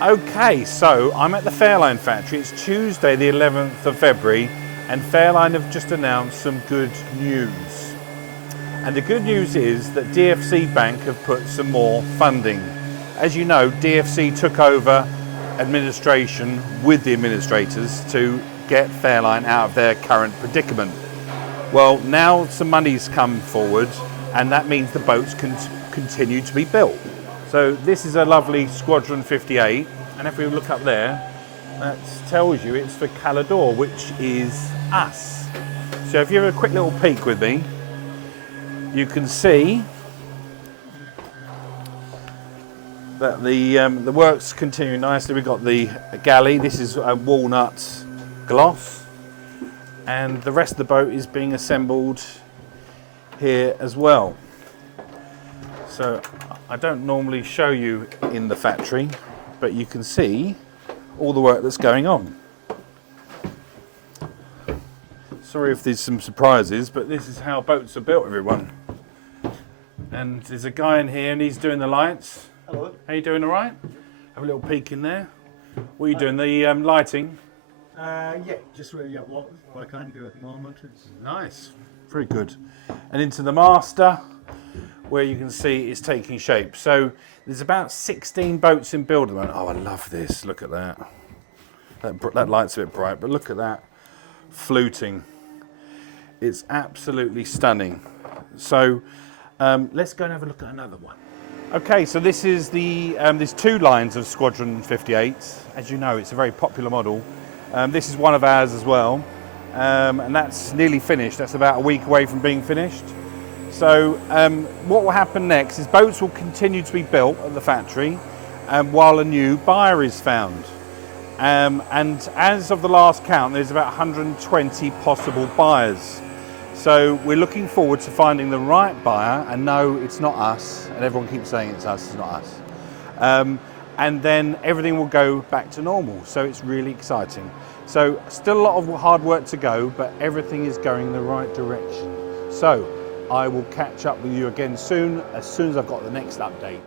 Okay, so I'm at the Fairline factory. It's Tuesday the 11th of February and Fairline have just announced some good news. And the good news is that DFC Bank have put some more funding. As you know, DFC took over administration with the administrators to get Fairline out of their current predicament. Well, now some money's come forward and that means the boats can continue to be built. So this is a lovely Squadron 58, and if we look up there, that tells you it's for Calador, which is us. So if you have a quick little peek with me, you can see that the work's continuing nicely. We've got the galley. This is a walnut gloss, and the rest of the boat is being assembled here as well. So I don't normally show you in the factory, but you can see all the work that's going on. Sorry if there's some surprises, but this is how boats are built, everyone. And there's a guy in here and he's doing the lights. Hello. How you doing, all right? Have a little peek in there. What are you doing, the lighting? Yeah, just really up what I can do at the moment. It's Nice, very good. And into the master, where you can see it's taking shape. So there's about 16 boats in build at the moment. Oh, I love this, look at that. That light's a bit bright, but look at that fluting. It's absolutely stunning. So let's go and have a look at another one. Okay, so this is there's two lines of Squadron 58s. As you know, it's a very popular model. This is one of ours as well. And that's nearly finished. That's about a week away from being finished. So what will happen next is boats will continue to be built at the factory while a new buyer is found. And as of the last count, there's about 120 possible buyers. So we're looking forward to finding the right buyer, and no, it's not us, and everyone keeps saying it's us, it's not us. And then everything will go back to normal, so it's really exciting. So still a lot of hard work to go, but everything is going in the right direction. So I will catch up with you again soon as I've got the next update.